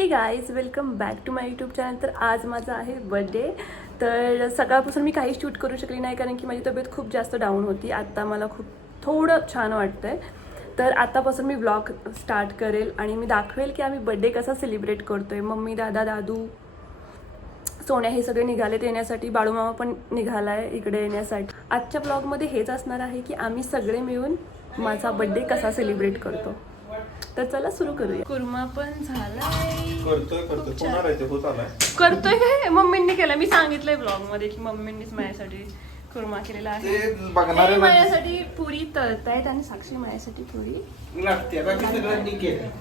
हे guys welcome back to my YouTube channel. तर आज माझा आहे बर्थडे. तर सकाळपासून मी काही शूट करू शकली नाही कारण की माझी तब्येत खूप जास्त डाऊन होती. आत्ता मला थोडं छान वाटतं आहे. तर आत्तापासून मी ब्लॉग स्टार्ट करेल आणि मी दाखवेल की आम्ही बर्थडे कसा सेलिब्रेट करतो आहे. मम्मी, दादा, दादू, सोन्या हे सगळे निघालेत येण्यासाठी. बाळूमामा पण निघाला आहे इकडे येण्यासाठी. आजच्या ब्लॉगमध्ये हेच असणार आहे की आम्ही सगळे मिळून माझा बर्थडे कसा सेलिब्रेट करतो. तर चला सुरू करूया. कुर्मा पण झालाय. करतोय काय मम्मींनी केलं. मी सांगितलंय ब्लॉग मध्ये की मम्मींनीच माझ्यासाठी कुर्मा केलेला आहे. माझ्यासाठी पुरी तळतायत आणि साक्षी माझ्यासाठी पुरी.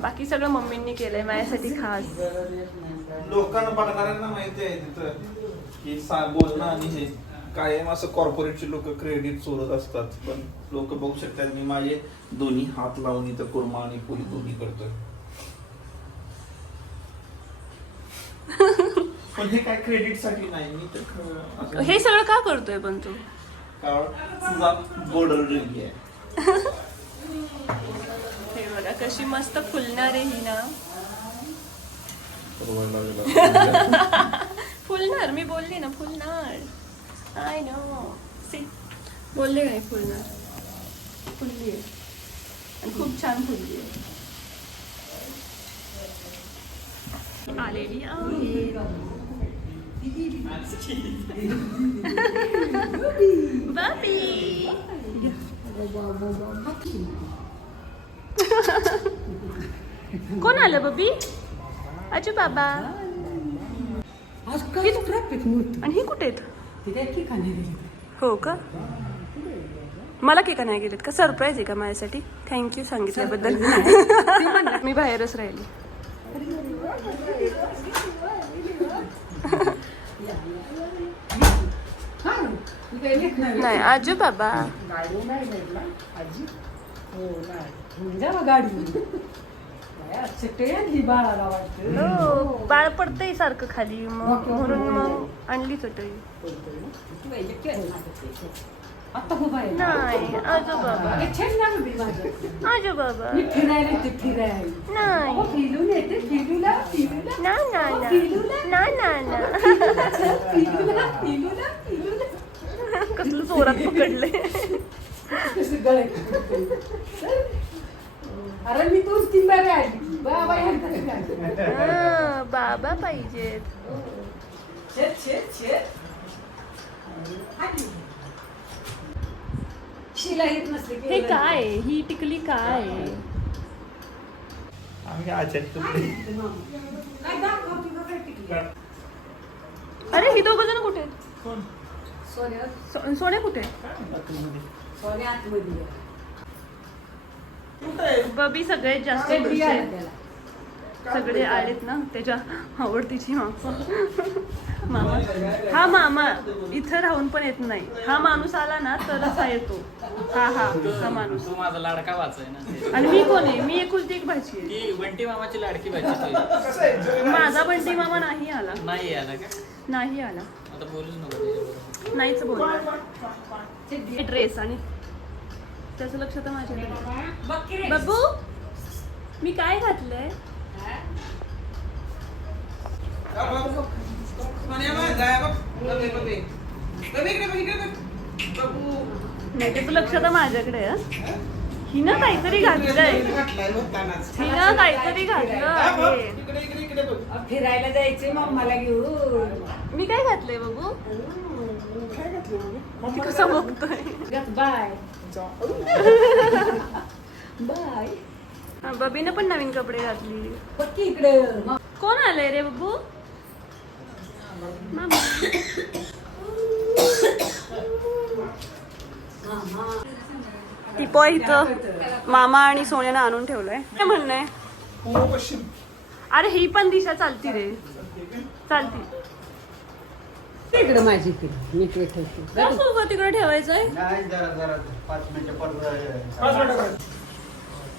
बाकी सगळं मम्मींनी केलंय माझ्यासाठी खास. लोकांना बघणाऱ्यांना माहिती आहे तिथं की बोलणं आणि हे कायम असं कॉर्पोरेटचे लोक क्रेडिट चोरत असतात. पण लोक बघू शकतात मी माझे दोन्ही हात लावून इथं कुर्मा आणि पुरी दोन्ही करतोय. पण हे काय क्रेडिट साठी नाही. मी तर हे सगळं का करतोय पण तू? तुझा बॉर्डर रेडी आहे. हे बघा कशी मस्त फुलणार आहे ही ना. फुलणार, मी बोलली ना फुलणार. I know. सी बोलले काय फुलणार. फुलली आहे आणि खूप छान फुलली आहे. आलेली आहे बाबी. कोण आलं बबी? अजू बाबा. आणि ही कुठे आहेत? हो का? मला केक नाही गेलेत का? सरप्राईज आहे का माझ्यासाठी? थँक्यू सांगितल्याबद्दल. मी बाहेरच राहिली. नाही आजू बाबा. बाळ पडतंय सारखं खाली म्हणून मग आणली चटई. नाही आजू बाबा. आजू बाबा कसलं जोरात पकडले. अरे मी तू 3 बारे आली बाबा पाहिजेत. हे काय? ही टिकली काय? अरे ही दोघ जण कुठे आहेत? सोन्या कुठे? बबी सगळ्यात जास्त खुश आहे. सगळे आलेत ना त्याच्या आवडतीची मामा. हा मामा इथं राहून पण येत नाही. हा माणूस आला ना तर असा येतो. हा माणूस माझा लाडका वाच आहे ना. आणि मी कोण आहे? मी एकुलती एक भाची आहे. ती बंटी मामाची लाडकी भाजी. माझा बंटी मामा नाही आला. नाही आला का? नाही आला. आता बोलूच नको. नाहीच बोलला. ड्रेस आणि त्याचं लक्ष तर माझ्याकडे. बाबू मी काय घातलंय? नाही त्याचं लक्ष तर माझ्याकडे. हिनं काहीतरी घातलंय. हिनं काहीतरी घातलं. फिरायला जायचंय मम्माला घेऊन. मी काय घातलंय बाबू? कसं बघतोय? Bye bye. बबीनं पण नवीन कपडे घातली. पक्की इकडे. कोण आलंय रे बाबू? मामा. टिपॉय इथं मामा आणि सोन्यानं आणून ठेवलंय. काय म्हणणं आहे? अरे ही पण दिशा चालती रे. चालती इकडे माझी मी ठेवते. तिकडे ठेवायचंय.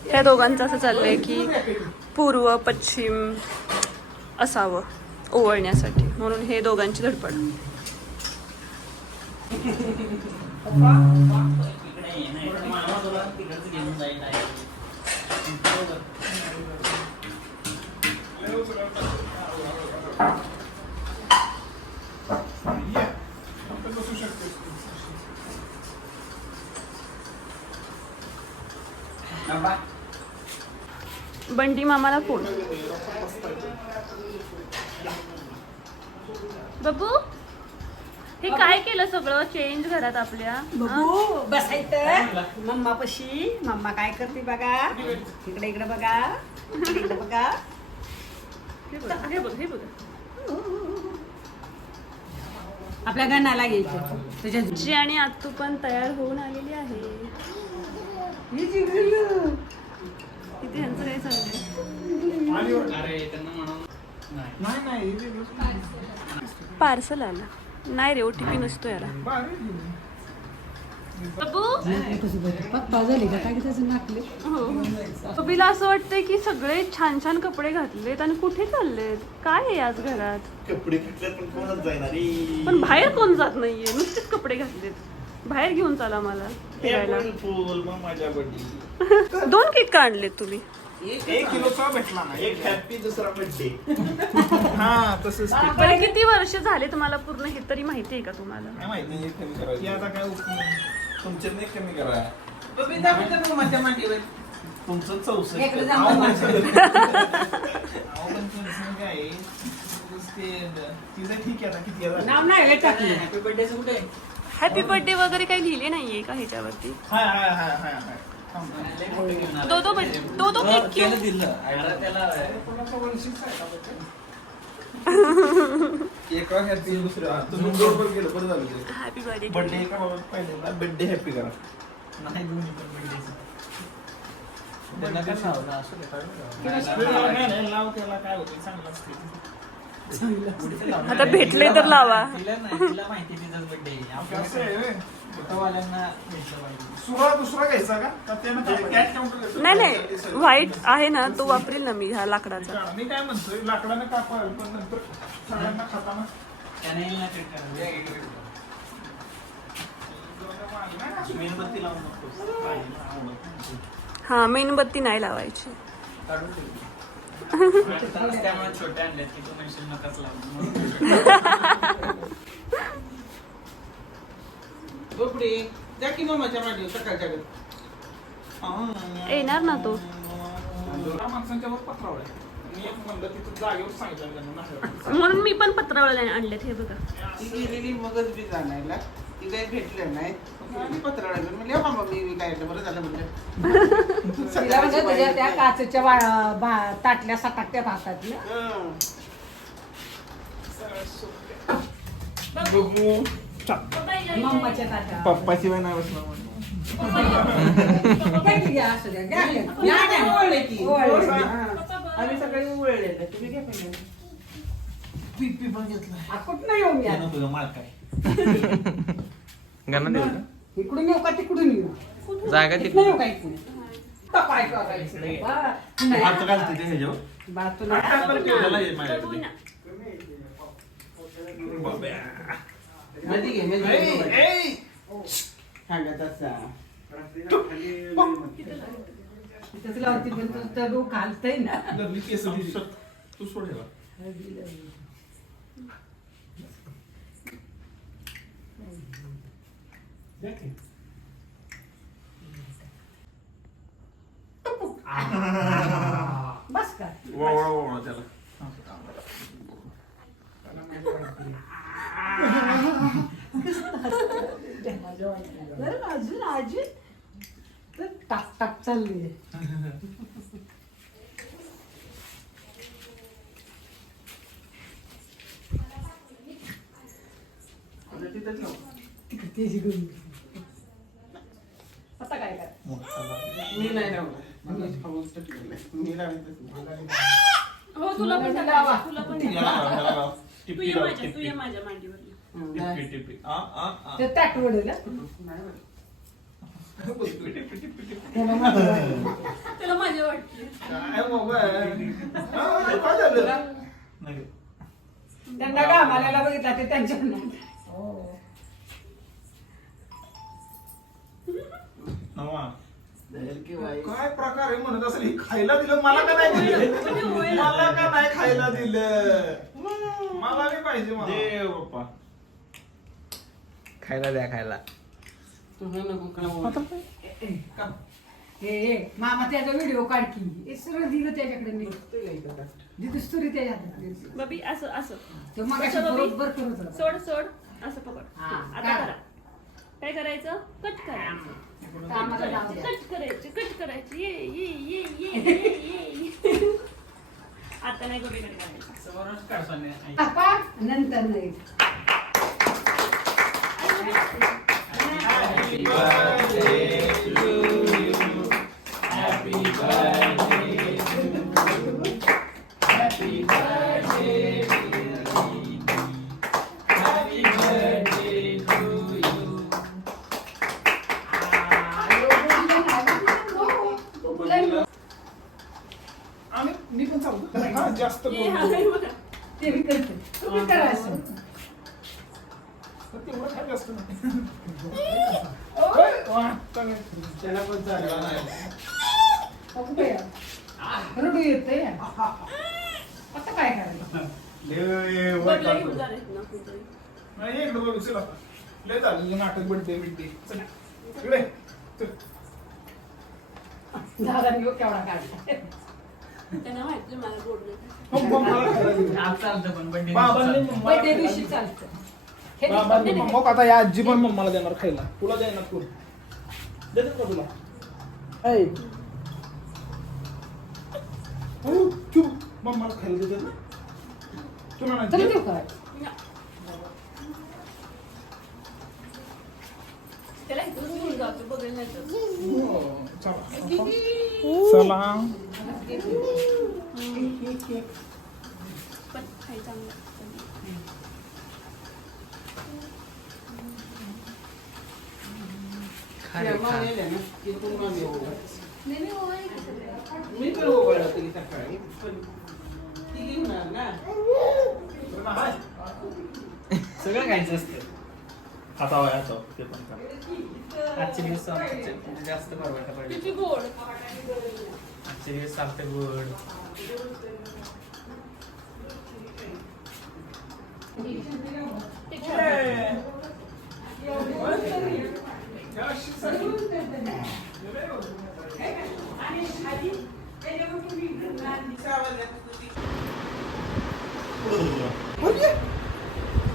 ह्या दोघांचं असं चाललंय की पूर्व पश्चिम असावं ओवळण्यासाठी. म्हणून हे दोघांची धडपड. बंटी मामाला फोन. बब्बू हे काय केलं सगळं चेंज घरात आपल्या? बघू बसायचं मम्मापाशी. मम्मा काय करते बघा. इकडे इकडे बघा. इकडे बघा. हे बघ हे बघ हे बघ. आपल्या गणाला घ्यायचं तुझ्या जी आणि आत्तू पण तयार होऊन आलेली आहे. किती ह्यांचं काय चाललंय? अरे त्यांना म्हणून पार्सल आला नाही रे, OTP नसतो याला. बब्बू पप्पा झाले का काय त्याचं नाकले. हो बबीला असं वाटतंय की सगळे छान छान कपडे घातलेत आणि कुठे चाललेत, काय आहे आज घरात? कपडे फिटल्यात पण कोणाच जाणार रे. पण बाहेर कोण जात नाहीये, नुसतेच कपडे घातलेत. बाहेर घेऊन चला मला फिरायला. फुल मग माझ्या बर्थडे 2 केक का आणलेत तुम्ही? 1 किलोचा भेटला ना. एक हॅपी दुसरा बर्थडे. हा तसंच की. पण किती वर्ष झाले तुम्हाला पूर्ण हे तरी माहिती आहे का तुम्हाला? काय माहिती नाही, कमी करायचं. आता काय तुमच्यात नाही कमी करा. तुमचं 64. इकडे जा मम्मा. ठीक आहे ना, किती आहे? नाव नाही हे टाकलं. हॅपी बर्थडेचं कुठे आहे? हॅपी बर्थडे वगैरे काही लिहिले नाहीये का ह्याच्यावरती? हाय हाय हाय हाय हाय. लय मोठे घेऊन आला. दो केक क्यों? अरे त्याला एका हॅपी दुसऱ्या तुम्ही बरोबर गेलं, बरं झालं ते. Happy birthday. बर्थडे एका बाबत पहिल्यांदा बर्थडे हॅपी करा. नाही दोन्ही पण बर्थडेचं. त्यांना काय नाव ना असं लाव त्याला काय होतं चांगलं असते. आता भेटले तर लावा. तिला नाही, तिला माहिती तिचाच बर्थडे आहे. आपल्या फोटोवाल्यांना भेटलं पाहिजे. दुसरा घ्यायचा का त्यानं कॅश काउंटर? नाही व्हाईट आहे ना, तो वापरेल ना मी, हा लाकडाचा. मी काय म्हणतोय लाकडाने कापाल पण नंतर सगळ्यांना खाताना त्याने येईल ना ट्रीट करायला. मेणबत्ती लावून नको. हा मेणबत्ती नाही लावायची. काढून ठेवली. त्यामुळे छोटे आणलेत की तू म्हणशील नकाच लावून. येणार ना तो. माणसांच्यावर पत्रावळ आहे. मी एक म्हणलं तिथं जागेवर सांगितलं त्यांना. म्हणून मी पण पत्रावळ्या आणलेत. हे बघा ती गेलेली मगच बी जाणायला ती काही भेटलं नाही. आणि पत्रावळा घेऊन म्हणले हो मामा मी काय बरं झालं म्हणलं. तिला म्हणजे तुझ्या त्या काचेच्या ताटल्या सटाकत्या भातात ना. बघू मम्माच्या ताट्या. पप्पाशिवाय नाही बसणार म्हणून. घ्या, असू द्या. घ्या, घ्या. नाही, नाही, ओळले की. ओळले. आम्ही सकाळी उळले तुम्ही घ्या पहिल्यांदा. पीपी पण घेतलं. आ, कुठनं येऊ मी आता? तुझं माळ काय इकडून येऊ का तिकडून येऊ? जागा इकडून येऊ का इकडून? तर काय करायचं? नाही. आता घालते ते ह्याच्यावर. बा, तुला त्याला हे माझ्याकडे. मध्ये घे मध्ये सांगत असा. तिथंच लावती पण तुझं डोकं हालतंय ना. लग्नी केस दिली. तू सोडेला. बस का? वळवा त्याला. बरं, अजून अजून तर टाक टाक चालली आहे. तिथंच लाव. तिकडे तेजी घेऊन. आता काय कर? मी नाही लावलं. मी पाऊस टाकलेला आहे. मी लावतच नाही. हो तुला पण लावा. टाकायचं, तुला पण याला लाव, टाकायचं. याला लाव. तू टिप्पी ये लाव, माझ्या, तू टिप्पी. ये माझ्या मांडीवर. टिप्पी, टिप्पी. ते ताट वडेल ना. टिप्पी, टिप्पी, टिप्पी, टिप्पी. त्याला माझं वाटलं. त्याला मजा वाटते. काय मोबाईल? काय झालं? नाही. त्यांना घामाला बघितला ते त्यांच्या नवा. की वाईट. काय प्रकार आहे म्हणत असेल ही खायला दिलं मला का नाही दिलं मला का नाही खायला दिलं मला नाही पाहिजे मला. देव बाप्पा खायला द्या खायला. तुझं नको का? हे मामा त्याचा व्हिडिओ काढ की सरळ दिलं त्याच्याकडे मी दिसतो रे त्याच्यात बबी असं असं तो मग असं बबी. बरोबर करत होता. सोड सोड असं पकड हा, आता काढ. करा काय करायचं कट करायचं आता आम्हाला जाऊ द्या. कट करायची ये ये ये ये ये ये आता नाही बबी कडे करायचं समोरच काढ सोन्या. आई. आता नंतर नाही Happy birthday to you. Happy birthday to you. Happy birthday to you. Happy birthday to you. आणि मी पण चालतो हा, जास्त ये, हा, बोलतो. हे बघा. ते मी करते तुम्ही करा असं तर तेवढं काय जास्त नाही. होय, वा, चांगलं. त्याला पण चालला नाही. अगं बाया, रडू येते आता काय करायचं लय वय बबीला काढतो. घेऊन जा रे, ना, कुठेतरी. नाही, इकडं बघू, चल आता. लय झालं नाटक बर्थडे चल इकडे चल. दादा मी केवढा काढला त्यांना माहिती मला बोलले मग मला खायला दिलं. आज चालतं पण birthday बाबांनी दिवशी मम्माला बर्थडे खायला दिवशी दिलं. चालतं हे बाबांनी नाही, मग आता या आजी पण मम्माला देणार खायला तुला देणार कोण देतात का तुला ऐ. हो, चुप मम्माला खायला देतात ना तुला नाही चला देत? देऊ काय त्याला इथून घेऊन जातो बघेल नाही तर. हो, चला चला पण खायचं चांगलं. खा रे, खा. मी पण ओळखलं तरी सकाळी पण ती घेऊन आली ना. सगळं खायचं असतं आता वय आता ते पण खा. आजचे दिवस आमचे जास्त परवडतं पडले किती गोड आजचे दिवस चालतं गोड ते छान.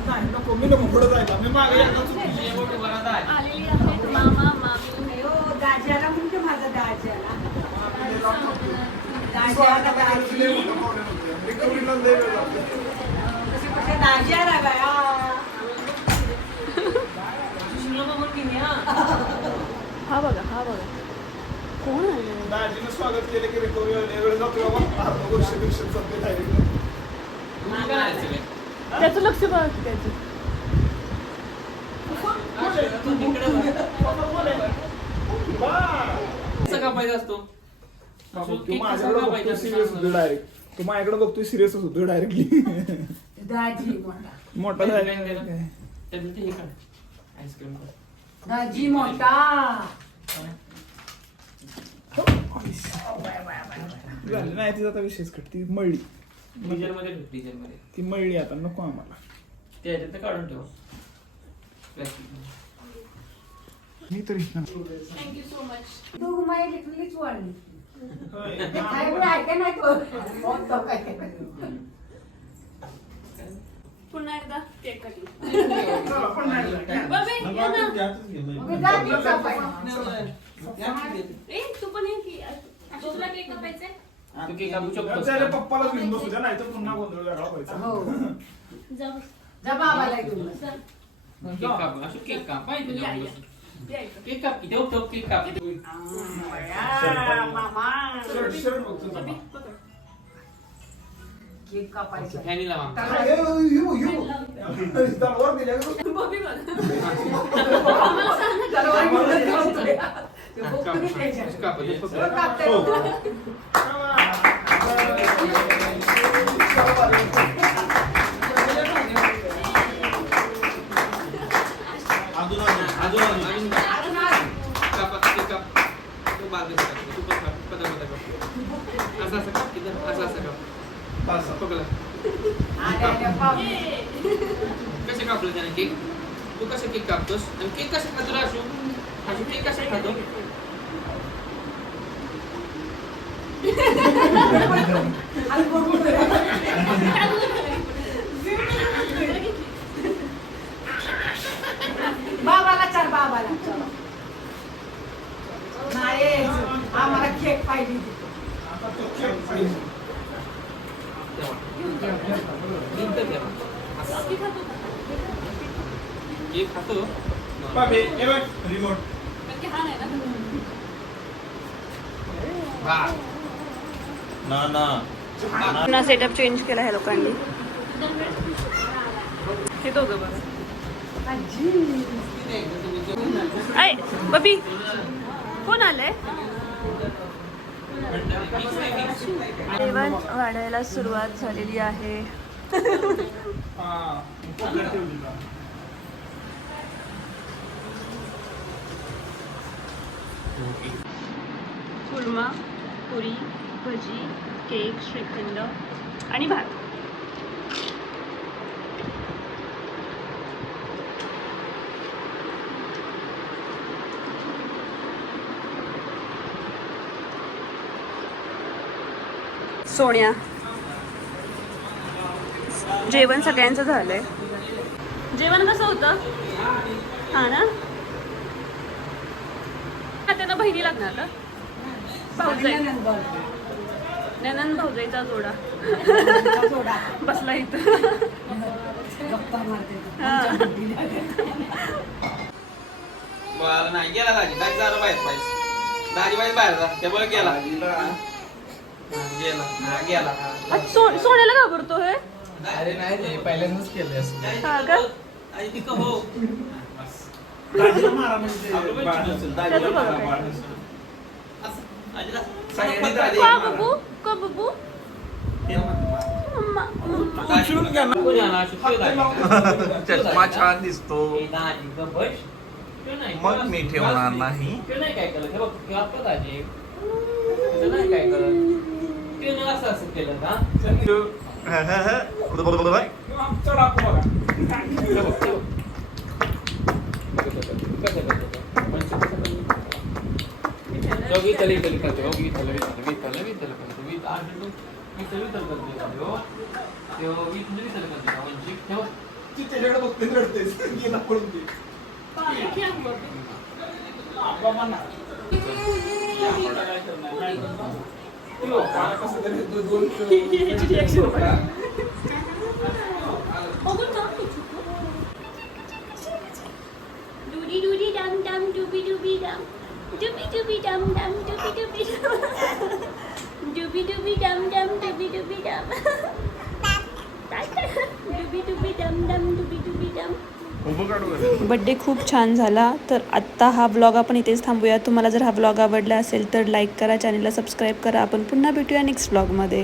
नाही नको मी नको पुढे जायला मी मागे एकदा चुकली. एवढं बरं आहे आलेली आहेत मामा मामी अयो दाज्याला म्हणते माझा दाज्याला स्वागत करायला लय मोठं problem होतं. रिकव्हरीला लय वेळ लागतो. कसे कसे दाज्या रागाया हा बघा कोण आहे दाजीनं स्वागत केलं की रिकव्हरी लय वेळ जातो बाबा. अर्ध वर्ष दिवसात जाते direct. मग काय करायचं रे? त्याचं लक्ष बघा की त्याचं कसं कापायचं असतो बाबा, केक तू कसा माझ्याकडे कापायचा बघतोय असं सिरियस सांग होतो मला. डायरेक्ट तू माझ्याकडे बघतोय सिरियस होतो डायरेक्टली दाजी मोठा मोठा त्यातलं ते हे काढ आईस्क्रीम काढ दाजी मोठा झालं नाही तिचा आता विशेष कट ती मळली डिझेलमध्ये ठेव डिझेलमध्ये ती मळली आता नको आम्हाला ते ह्याच्यात काढून ठेव प्लास्टिक मी तरी थँक्यू सो मच तू माय लिटरलीच वाढली ते खायला आहे का नाही तो मोठा काय पुन्हा एकदा केक कटिंग चला, पण नाही जायचं. बबे ये ना मग दाजी कापाय ए तू पण ये की दुसरा केक कापायचा तू केक कापू शकतोस त्याला का? पप्पाला घेऊन बसू द्या नाही तर पुन्हा गोंधळ वेगळा व्हायचा हो जाऊ जा बाबाला घेऊन बस. चल केक काप असं केक काप पाहिजे या, जाऊन या. बसून. यायचं. केक काप की ठेव ठेव केक काप मामा शर्ट बघतो बबी जरा. पकड केक कापायचा फॅनी लावा काय, तलवार दिल्या का तू? बबी बघ तलवार घेऊन जातोय. ते काप, बघतो मी त्याच्यात. काप, काप, हे पकड. तो कापताय बघा. अजून अजून अजून अजून काप, केक काप. तो बाजूला काप, तू पण काप, पटापटा काप. असं काप की जरा, असं काप. असं. पकडा. आल्या आल्या पाव. कसं कापलं त्याने केक तू कसं केक कापतोस आणि केक कसं खातो रे आशू आशू केक कसं खातो बाबाला चार बाबाला नाही आम्हाला केक पाहिजे आता तो केक पाहिजे. केक खातो बाबे, हे बघ, रिमोट. पुन्हा सेटअप चेंज केला ह्या लोकांनी. हे दोघं बघा. आय बबी कोण आलंय? जेवण वाढायला सुरुवात झालेली आहे. हा, कुकर ठेवलेला. कुर्मा, पुरी, भजी, केक, श्रीखंड आणि भात. सोनिया, जेवण सगळ्यांचं झालंय. जेवण कसं होतं? हा ना, त्यांना बहिणी लागणार का? भाऊजाई, ननंद भाऊजाईचा जोडा बसला इथं. हा. बरं नाही गेला दाजी जरा बाहेर पाहिजे. दाजी बाहेर जा त्यामुळे गेला. गेला. आज सोन्याला घाबरतो हे. अरे नाही ते पहिल्यांदाच केलंय असं. हा का? आई तिथं हो. दाजीला मारा म्हणजे बाळ नसेल, त्याचं दाजीला बघा मारा, काय. बाळ नसेल. सगळ्यांनी दाजी- का बबू? का बबू? मम्मा. उचलून घ्या ना. कोणी आला? शिकतोय दाजी. चष्मा छान दिसतो. ए, दाजी गं बस. तो नाही. मग मी ठेवणार नाही. तो नाही काय करत. हे बघ, हे आपलं दाजी. तो नाही काय करत. तो असं केलं का? चढ आपण बघा. हे बघ, हे बघ. योगी तली तली करते योगी तली तली तली करते मी आठ मी तली तली करते हो योगी तली तली करते म्हणजे तेव्हा ती त्याच्याकडे बघते रडतेस. गेला पळून ते. आबा म्हणा. मला कसं तरी दोन Doody doody dum dum dooby dooby dum. Dooby dooby dum dum dooby dooby dum. Dooby dooby dum dum dooby dooby dum. Dooby dooby dum dum dooby dooby dum. Birthday खूप छान झाला. तर आत्ता हा व्लॉग आपण इथेच थांबूया. तुम्हाला जर हा व्लॉग आवडला असेल तर लाईक करा, चॅनलला सबस्क्राईब करा. आपण पुन्हा भेटूया नेक्स्ट व्लॉगमध्ये.